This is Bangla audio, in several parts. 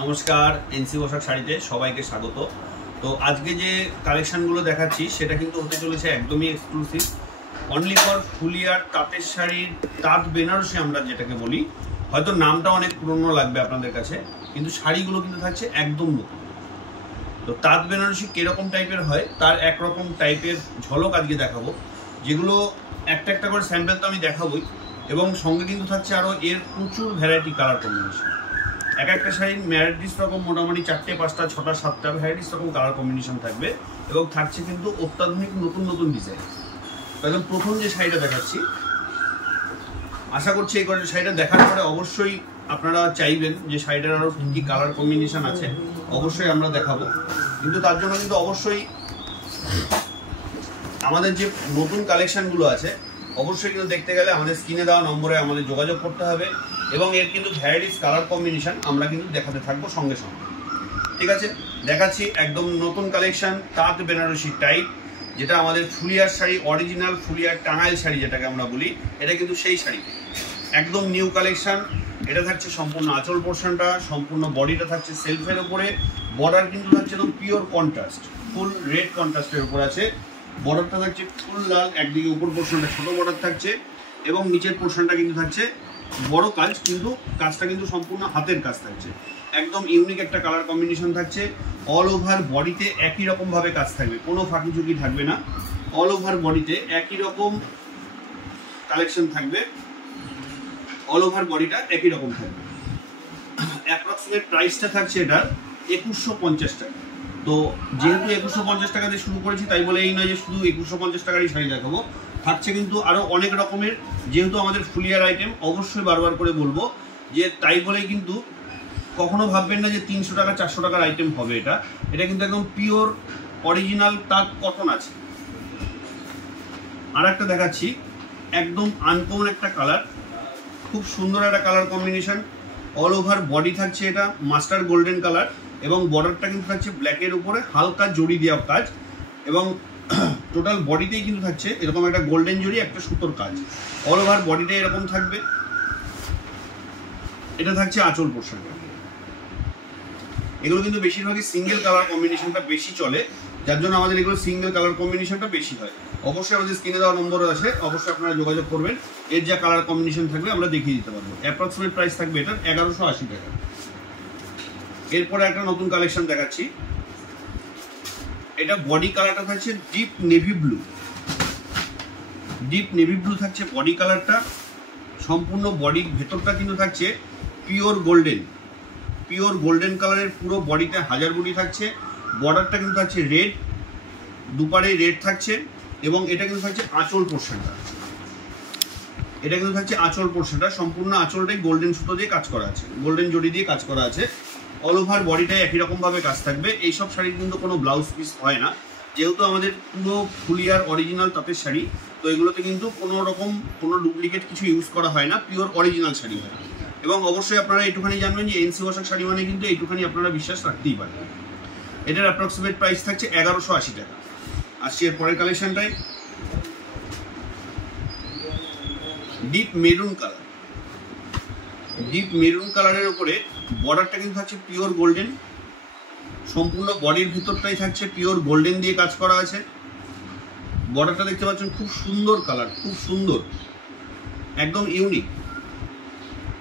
নমস্কার, এনসি পোশাক শাড়িতে সবাইকে স্বাগত। তো আজকে যে কালেকশনগুলো দেখাচ্ছি সেটা কিন্তু হতে চলেছে একদমই এক্সক্লুসিভ, অনলি ফর ফুলিয়ার তাঁতের শাড়ির, তাঁত বেনারসি আমরা যেটাকে বলি। হয়তো নামটা অনেক পুরনো লাগবে আপনাদের কাছে, কিন্তু শাড়িগুলো কিন্তু থাকছে একদম নতুন। তো তাঁত বেনারসি কিরকম টাইপের হয় তার একরকম টাইপের ঝলক আজকে দেখাবো, যেগুলো একটা একটা করে স্যাম্পল তো আমি দেখাবোই, এবং সঙ্গে কিন্তু থাকছে আরও এর প্রচুর ভ্যারাইটি কালার কম্বিনেশন। এক একটা শাড়ির ভ্যারাইটিস রকম মোটামুটি 4টে 5টা 6টা 7টা ভ্যারাইটিস রকম কালার কম্বিনেশন থাকবে, এবং থাকছে কিন্তু অত্যাধুনিক নতুন নতুন ডিজাইন। একদম প্রথম যে শাড়িটা দেখাচ্ছি, আশা করছি এই শাড়িটা দেখার পরে অবশ্যই আপনারা চাইবেন যে শাড়িটার আরও কী কী কালার কম্বিনেশন আছে অবশ্যই আমরা দেখাবো। কিন্তু তার জন্য কিন্তু অবশ্যই আমাদের যে নতুন কালেকশানগুলো আছে অবশ্যই কিন্তু দেখতে গেলে আমাদের স্ক্রিনে দেওয়া নম্বরে আমাদের যোগাযোগ করতে হবে, এবং এর কিন্তু ভ্যারাইটিস কালার কম্বিনেশন আমরা কিন্তু দেখাতে থাকবো সঙ্গে সঙ্গে। ঠিক আছে, দেখাচ্ছি একদম নতুন কালেকশন তাঁত বেনারসি টাইপ, যেটা আমাদের ফুলিয়ার শাড়ি, অরিজিনাল ফুলিয়ার টাঙ্গাইল শাড়ি যেটাকে আমরা বলি, এটা কিন্তু সেই শাড়ি একদম নিউ কালেকশন। এটা থাকছে সম্পূর্ণ আঁচল পোর্শনটা, সম্পূর্ণ বডিটা থাকছে সেলফের ওপরে, বর্ডার কিন্তু থাকছে একদম পিওর কন্ট্রাস্ট, ফুল রেড কন্ট্রাস্টের উপর আছে। বর্ডারটা থাকছে ফুল লাল, একদিকে উপর পোর্শনটা ছোট বর্ডার থাকছে, এবং নিচের পোর্শনটা কিন্তু থাকছে বড় কাজ, কিন্তু কাজটা কিন্তু সম্পূর্ণ হাতের কাজ থাকছে। একদম ইউনিক একটা কালার কম্বিনেশন থাকছে। অল ওভার বডিতে একই রকম ভাবে কাজ থাকবে, কোনো ফাঁকি ঝুঁকি থাকবে না। অল ওভার বডিতে একই রকম কালেকশন থাকবে, অল ওভার বডিটা একই রকম থাকবে। অ্যাপ্রক্সিমেট প্রাইসটা থাকছে এটার 2150 টাকা। তো যেহেতু 2150 টাকা দিয়ে শুরু করেছি, তাই বলে এই নয় যে শুধু 2150 টাকারই শাড়ি দেখাবো, থাকছে কিন্তু আরও অনেক রকমের। যেহেতু আমাদের ফুলিয়ার আইটেম, অবশ্যই বারবার করে বলবো যে তাই বলে কিন্তু কখনো ভাববেন না যে 300 টাকা 400 টাকার আইটেম হবে। এটা কিন্তু একদম পিওর অরিজিনাল তাঁত কটন আছে। আর একটা দেখাচ্ছি, একদম আনকমন একটা কালার, খুব সুন্দর একটা colour combination. All over body থাকছে এটা মাস্টার গোল্ডেন কালার, এবং বর্ডারটা কিন্তু থাকছে ব্ল্যাকের উপরে হালকা জড়ি দেওয়া কাজ, এবং টোটাল বডিতেই কিন্তু থাকছে এরকম একটা গোল্ডেন জড়ি, একটা সুতোর কাজ। অল ওভার বডিটা এরকম থাকবে। এটা থাকছে আঁচল পোর্শনটা। এগুলো কিন্তু বেশিরভাগই সিঙ্গেল কালার কম্বিনেশনটা বেশি চলে, যার জন্য আমাদের এগুলো সিঙ্গেল কালার কম্বিনেশনটা বেশি হয়। অবশ্যই আমাদের স্ক্রিনে দেওয়া নম্বর আছে, অবশ্যই আপনারা যোগাযোগ করবেন। এর যা কালার কম্বিনেশন থাকবে আমরা দেখিয়ে দিতে পারবো। অ্যাপ্রক্সিমেট প্রাইস থাকবে এটার 1180 টাকা। এরপরে একটা নতুন কালেকশন দেখাচ্ছি, এটা বডি কালারটা থাকছে deep navy blue. Deep navy blue থাকছে বডি কালারটা, সম্পূর্ণ বডির ভেতরটা কিন্তু থাকছে পিওর গোল্ডেন, পিওর গোল্ডেন কালারের পুরো বডিতে হাজার বুটি থাকছে। বর্ডারটা কিন্তু থাকছে রেড, দুপারে রেড থাকছে, এবং এটা কিন্তু থাকছে আঁচল পোর্শনটা। এটা কিন্তু থাকছে আঁচল পোর্শনটা, সম্পূর্ণ আঁচলটাই গোল্ডেন সুতো দিয়ে কাজ করা আছে, গোল্ডেন জড়ি দিয়ে কাজ করা আছে। অল ওভার বডিটাই একই রকমভাবে কাজ থাকবে। এইসব শাড়ির কিন্তু কোনো ব্লাউজ পিস হয় না, যেহেতু আমাদের পুরো ফুলিয়ার অরিজিনাল তাঁতের শাড়ি, তো এগুলোতে কিন্তু কোনো ডুপ্লিকেট কিছু ইউজ করা হয় না, পিওর অরিজিনাল শাড়ি হয়। এবং অবশ্যই আপনারা এইটুখানি জানবেন যে এনসি পোশাক শাড়ি মানে কিন্তু এইটুখানি আপনারা বিশ্বাস রাখতেই পারেন। এটার অ্যাপ্রক্সিমেট প্রাইস থাকছে 1180 টাকা। আসছি এর পরের কালেকশনটাই, deep maroon colour. Deep maroon কালারের উপরে বর্ডারটা কিন্তু থাকছে পিওর গোল্ডেন, সম্পূর্ণ বডির ভিতরটাই থাকছে পিওর গোল্ডেন দিয়ে কাজ করা আছে। বর্ডারটা দেখতে পাচ্ছেন, খুব সুন্দর কালার, খুব সুন্দর, একদম ইউনিক।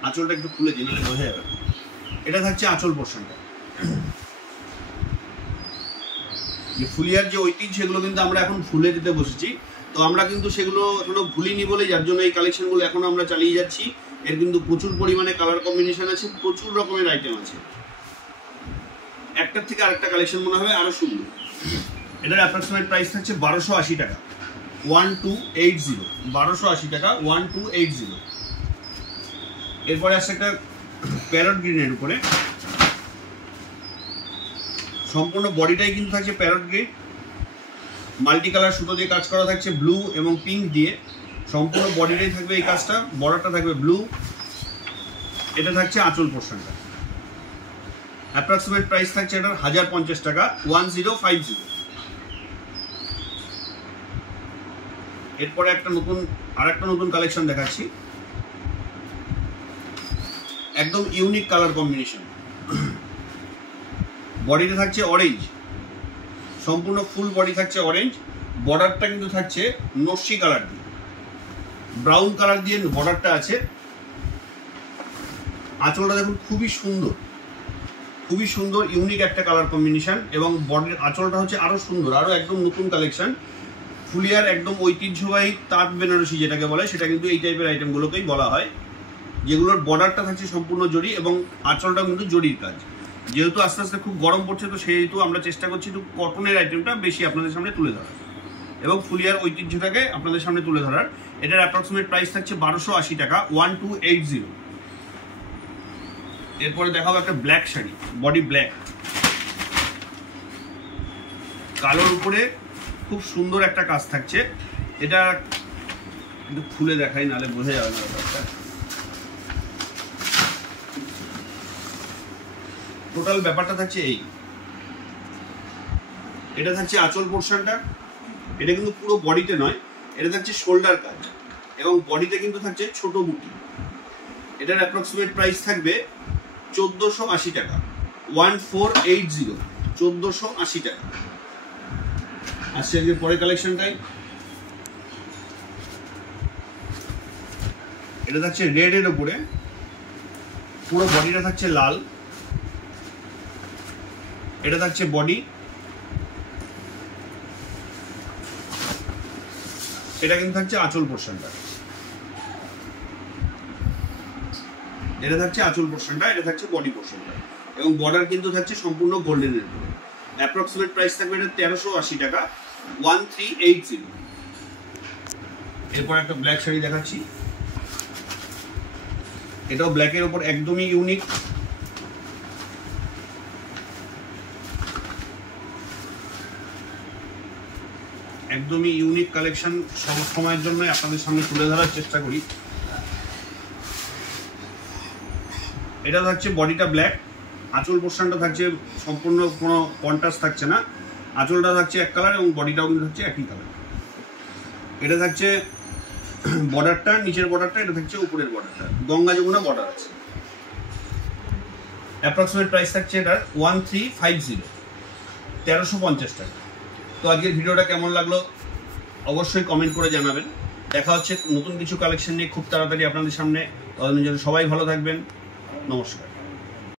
আঁচলটা একটু খুলে দিন, বোঝা যাবে। এটা থাকছে আঁচল পোর্শনটা। যে ফুলিয়ার যে ঐতিহ্য, সেগুলো কিন্তু আমরা এখন ভুলে দিতে বসেছি, তো আমরা কিন্তু সেগুলো এখনো ভুলিনি বলে যার জন্য এই কালেকশনগুলো এখনো আমরা চালিয়ে যাচ্ছি। এর কিন্তু প্রচুর পরিমাণে কালার কম্বিনেশন আছে, প্রচুর রকমের আইটেম আছে। একটার থেকে আরেকটা কালেকশন মনে হবে আরো সুন্দর। এটার অ্যাপ্রক্সিমেট প্রাইস থাকছে 1280 টাকা, 1280, 1280 টাকা, 1280। এরপরে আসছে একটা প্যারট গ্রিনের উপরে, সম্পূর্ণ বডিটাই কিন্তু থাকছে প্যারট গ্রিন, মাল্টি কালার সুতো দিয়ে কাজ করা থাকছে, ব্লু এবং পিঙ্ক দিয়ে সম্পূর্ণ বডিটাই থাকবে এই কাজটা। বর্ডারটা থাকবে ব্লু। এটা থাকছে আঁচল পোর্শনটা। অ্যাপ্রক্সিমেট প্রাইস থাকছে এটার 1050 টাকা, 1050। এরপরে আরেকটা নতুন কালেকশন দেখাচ্ছি, একদম ইউনিক কালার কম্বিনেশন। বডিটা থাকছে অরেঞ্জ, সম্পূর্ণ ফুল বডি থাকছে অরেঞ্জ। বর্ডারটা কিন্তু থাকছে নস্যি কালার দিয়ে, ব্রাউন কালার দিয়ে বর্ডারটা আছে। আঁচলটা দেখুন খুবই সুন্দর, খুবই সুন্দর, ইউনিক একটা কালার কম্বিনেশন। এবং বডির আঁচলটা হচ্ছে আরো সুন্দর, আরো একদম নতুন কালেকশন। ফুলিয়ার একদম ঐতিহ্যবাহী তাঁত বেনারসি যেটাকে বলে, সেটা কিন্তু এই টাইপের আইটেমগুলোকেই বলা হয়, যেগুলোর বর্ডারটা থাকছে সম্পূর্ণ জরি এবং আঁচলটা কিন্তু জরির কাজ। যেহেতু আস্তে আস্তে খুব গরম পড়ছে, তো সেহেতু আমরা চেষ্টা করছি একটু কটনের আইটেমটা বেশি আপনাদের সামনে তুলে ধরার এবং ফুলিয়ার ঐতিহ্যটাকে আপনাদের সামনে তুলে ধরার। এটার অ্যাপ্রক্সিমেট প্রাইস থাকছে 1280 টাকা, 1280। এরপরে দেখাবো একটা ব্ল্যাক শাড়ি, বডি ব্ল্যাক, কালোর উপরে খুব সুন্দর একটা কাজ থাকছে। এটা একটু খুলে দেখাই, নাহলে বোঝা যাবে না ব্যাপারটা। টোটাল ব্যাপারটা থাকছে এই, এটা থাকছে আঁচল পোর্শনটা। এটা কিন্তু পুরো বডিতে নয়, এটা থাকছে শোল্ডার কাজ এবং বডিতে কিন্তু থাকছে ছোট বুটি। এটার অ্যাপ্রক্সিমেট প্রাইস থাকবে 1480 টাকা, 1480, 1480 টাকা। আসছে আজকে পরে কালেকশনটাই, এটা থাকছে রেড এর উপরে, পুরো বডিটা থাকছে লাল। এটা থাকছে বডি, এটা কিন্তু থাকছে আঁচল পোর্শনটা, এটা থাকছে আঁচল পোর্শনটা, এটা থাকছে বডি পোর্শনটা এবং বর্ডার কিন্তু থাকছে সম্পূর্ণ গোল্ডেনের উপরে। অ্যাপ্রক্সিমেট প্রাইস থাকবে এটা 1380 টাকা, 1380। এরপর একটা ব্ল্যাক শাড়ি দেখাচ্ছি, এটাও ব্ল্যাকের উপর একদমই ইউনিক। একদমই ইউনিক কালেকশন, সব সময়ের জন্য আপনাদের সামনে তুলে ধরার চেষ্টা করি। এটা থাকছে বডিটা ব্ল্যাক, আঁচল পোর্শনটা থাকছে সম্পূর্ণ কোনো কন্ট্রাস্ট থাকছে না, আঁচলটা থাকছে এক কালার এবং বডিটাও কিন্তু থাকছে একই কালার। এটা থাকছে বর্ডারটা, নিচের বর্ডারটা, এটা থাকছে উপরের বর্ডারটা, গঙ্গা যমুনা বর্ডার আছে। অ্যাপ্রক্সিমেট প্রাইস থাকছে এটার 1350, 1350 টাকা। তো আজকের ভিডিওটা কেমন লাগলো অবশ্যই কমেন্ট করে জানাবেন। দেখা হচ্ছে নতুন কিছু কালেকশন নিয়ে খুব তাড়াতাড়ি আপনাদের সামনে। ততদিন জন্য সবাই ভালো থাকবেন, নমস্কার।